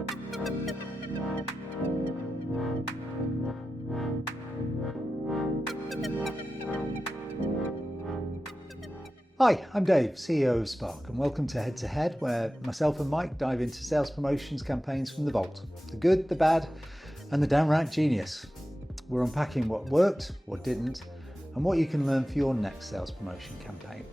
Hi, I'm Dave, CEO of Spark, and welcome to Head to Head, where myself and Mike dive into sales promotions campaigns from the vault. The good, the bad, and the downright genius. We're unpacking what worked, what didn't, and what you can learn for your next sales promotion campaign.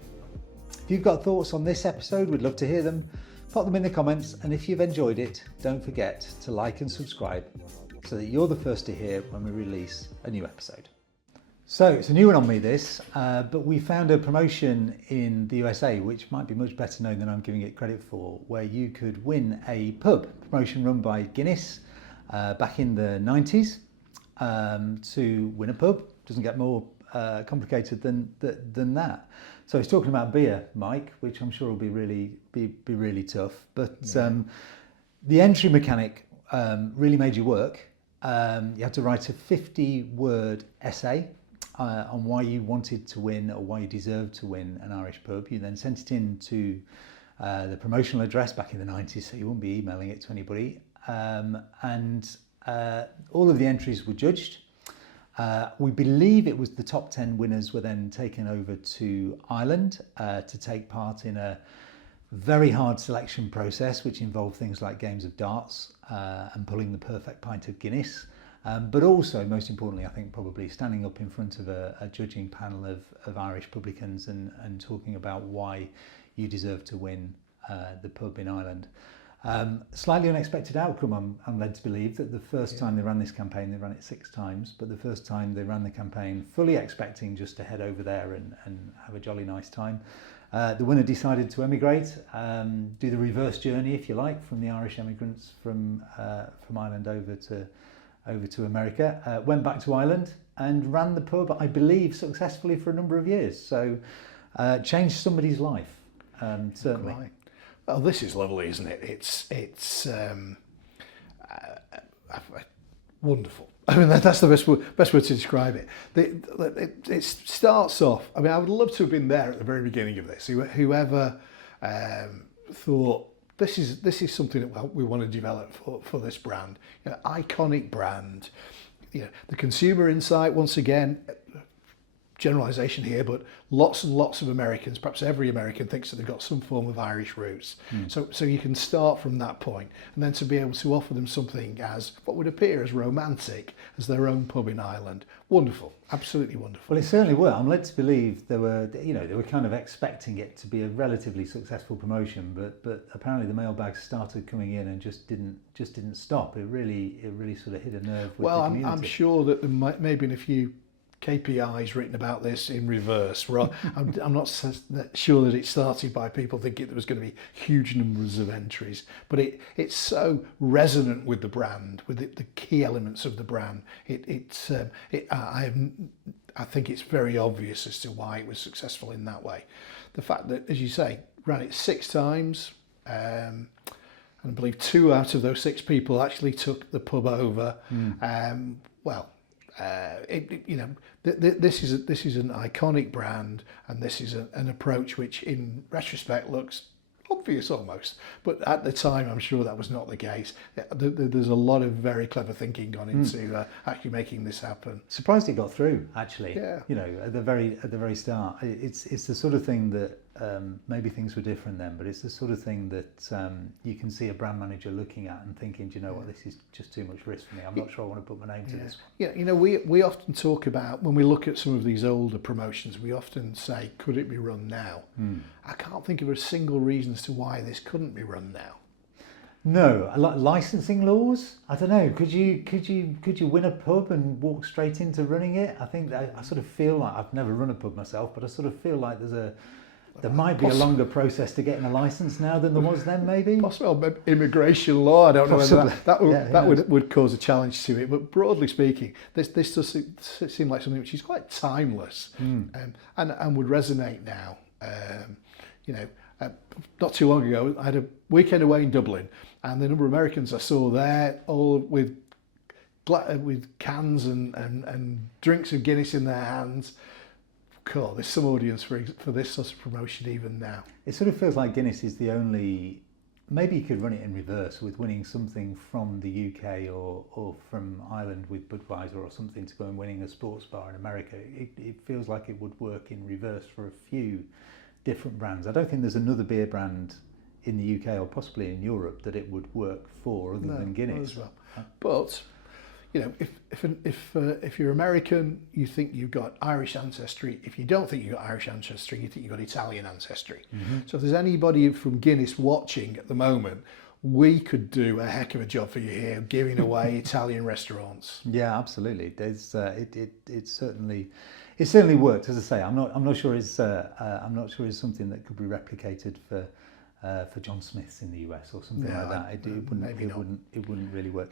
If you've got thoughts on this episode, we'd love to hear them. Pop them in the comments, and if you've enjoyed it, don't forget to like and subscribe so that you're the first to hear when we release a new episode. So it's a new one on me this, but we found a promotion in the USA which might be much better known than I'm giving it credit for, where you could win a pub promotion run by Guinness back in the 90s. To win a pub doesn't get more complicated than that. So he's talking about beer, Mike, which I'm sure will be really tough. But the entry mechanic really made you work. You had to write a 50-word essay on why you wanted to win or why you deserved to win an Irish pub. You then sent it in to the promotional address back in the 90s, so you wouldn't be emailing it to anybody. And all of the entries were judged. We believe it was the top 10 winners were then taken over to Ireland to take part in a very hard selection process, which involved things like games of darts and pulling the perfect pint of Guinness. But also, most importantly, I think probably standing up in front of a judging panel of Irish publicans and talking about why you deserve to win the pub in Ireland. Slightly unexpected outcome, I'm led to believe, that the first time they ran this campaign, they ran it 6 times, but the first time they ran the campaign fully expecting just to head over there and have a jolly nice time. The winner decided to emigrate, do the reverse journey, if you like, from the Irish emigrants from Ireland over to America, went back to Ireland and ran the pub, I believe, successfully for a number of years. So changed somebody's life, certainly. Right. Well, this is lovely, isn't it? It's wonderful. I mean, that's the best way to describe it. It starts off, I mean, I would love to have been there at the very beginning of this. Whoever thought, this is something that we want to develop for this brand, iconic brand. The consumer insight, once again, generalization here, but lots and lots of Americans, perhaps every American, thinks that they've got some form of Irish roots. So you can start from that point, and then to be able to offer them something as what would appear as romantic as their own pub in Ireland. Wonderful, absolutely wonderful. Well, it certainly were. I'm led to believe they were kind of expecting it to be a relatively successful promotion, but apparently the mailbags started coming in and just didn't stop. It really sort of hit a nerve with the community. I'm sure that there might maybe in a few KPIs written about this in reverse. Right? I'm not sure that it started by people thinking there was going to be huge numbers of entries, but it's so resonant with the brand, with the key elements of the brand. I think it's very obvious as to why it was successful in that way. The fact that, as you say, ran it 6 times, and I believe 2 out of those 6 people actually took the pub over. This is an iconic brand, and this is an approach which, in retrospect, looks obvious almost. But at the time, I'm sure that was not the case. There's a lot of very clever thinking gone into actually making this happen. Surprised it got through, actually. Yeah. At the very start, it's the sort of thing that maybe things were different then, but it's the sort of thing that you can see a brand manager looking at and thinking, do you know what, this is just too much risk for me. I'm not sure I want to put my name to this one. Yeah, we often talk about, when we look at some of these older promotions, we often say, could it be run now? I can't think of a single reason as to why this couldn't be run now. No, licensing laws. I don't know. Could you win a pub and walk straight into running it? I think I sort of feel like, I've never run a pub myself, but I sort of feel like there might be a longer process to getting a license now than there was then, maybe. Possibly immigration law. I don't know whether that would cause a challenge to it. But broadly speaking, this does seem like something which is quite timeless and would resonate now. Not too long ago, I had a weekend away in Dublin, and the number of Americans I saw there, all with cans and drinks of Guinness in their hands. Cool, there's some audience for this sort of promotion even now. It sort of feels like Guinness is the only maybe you could run it in reverse with winning something from the UK or from Ireland with Budweiser or something to go and winning a sports bar in America. It feels like it would work in reverse for a few different brands. I don't think there's another beer brand in the UK or possibly in Europe that it would work for other than Guinness. As well. But you know, if you're American, you think you've got Irish ancestry. If you don't think you've got Irish ancestry, you think you've got Italian ancestry. Mm-hmm. So if there's anybody from Guinness watching at the moment, we could do a heck of a job for you here, giving away Italian restaurants. Yeah, absolutely. There's it certainly worked. As I say, I'm not sure it's something that could be replicated for John Smith's in the US or something like that. It wouldn't really work.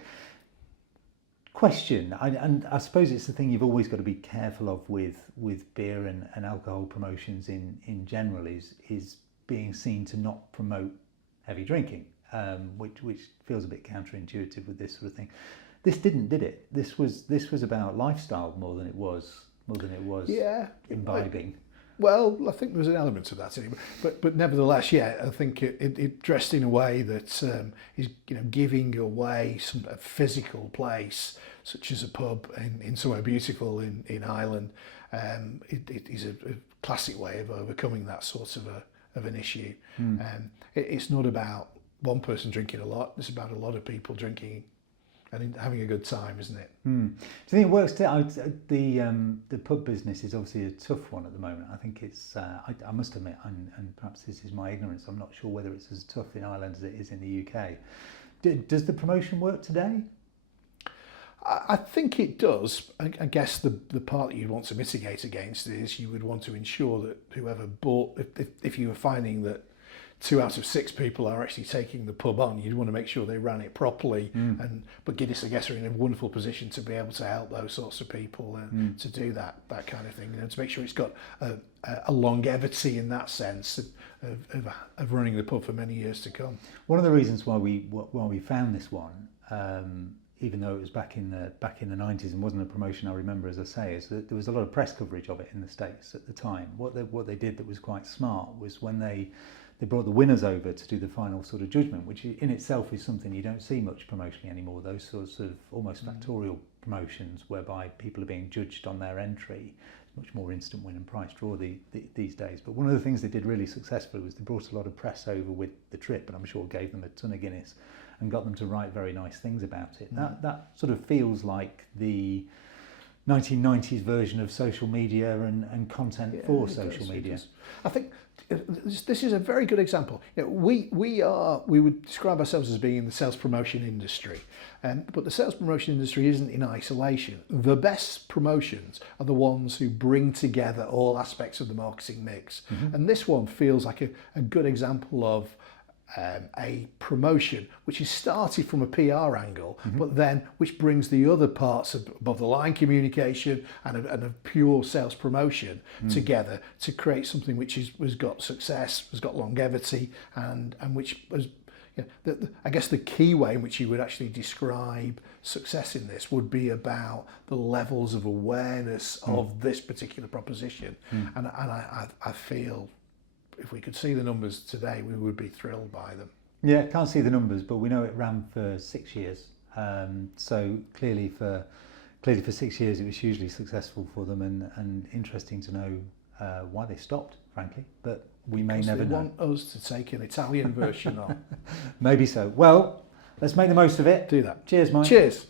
Question, and I suppose it's the thing you've always got to be careful of with beer and alcohol promotions in general is being seen to not promote heavy drinking, which feels a bit counterintuitive with this sort of thing. This did it? This was about lifestyle more than it was imbibing. Well, I think there's an element to that, but nevertheless, yeah, I think it dressed in a way that is, you know, giving away a physical place, such as a pub in somewhere beautiful in Ireland. It is a classic way of overcoming that sort of an issue. It's not about one person drinking a lot; it's about a lot of people drinking and having a good time, isn't it? Do you think it works? The pub business is obviously a tough one at the moment. I think it's. I must admit, and perhaps this is my ignorance, I'm not sure whether it's as tough in Ireland as it is in the UK. Does the promotion work today? I think it does. I guess the part that you want to mitigate against is you would want to ensure that whoever bought, if you were finding that 2 out of 6 people are actually taking the pub on, you'd want to make sure they ran it properly. But Guinness, I guess, are in a wonderful position to be able to help those sorts of people to do that kind of thing, you know, to make sure it's got a longevity in that sense of running the pub for many years to come. One of the reasons why we found this one, even though it was back in the 90s and wasn't a promotion I remember, as I say, is that there was a lot of press coverage of it in the States at the time. What they did that was quite smart was when they brought the winners over to do the final sort of judgment, which in itself is something you don't see much promotionally anymore, those sorts of almost factorial promotions whereby people are being judged on their entry. It's much more instant win and price draw these days. But one of the things they did really successfully was they brought a lot of press over with the trip, and I'm sure gave them a ton of Guinness and got them to write very nice things about it. That sort of feels like the 1990s version of social media and content for social media. I think this is a very good example. You know, we would describe ourselves as being in the sales promotion industry, but the sales promotion industry isn't in isolation. The best promotions are the ones who bring together all aspects of the marketing mix, and this one feels like a good example of a promotion which is started from a PR angle, but then which brings the other parts of above the line communication and a pure sales promotion together to create something which has got success, has got longevity, and which was, you know, I guess the key way in which you would actually describe success in this would be about the levels of awareness of this particular proposition, and I feel if we could see the numbers today, we would be thrilled by them. Yeah, can't see the numbers, but we know it ran for 6 years. So clearly for 6 years, it was hugely successful for them, and interesting to know why they stopped, frankly. But we may never know. They want us to take an Italian version on. Maybe so. Well, let's make the most of it. Do that. Cheers, Mike. Cheers.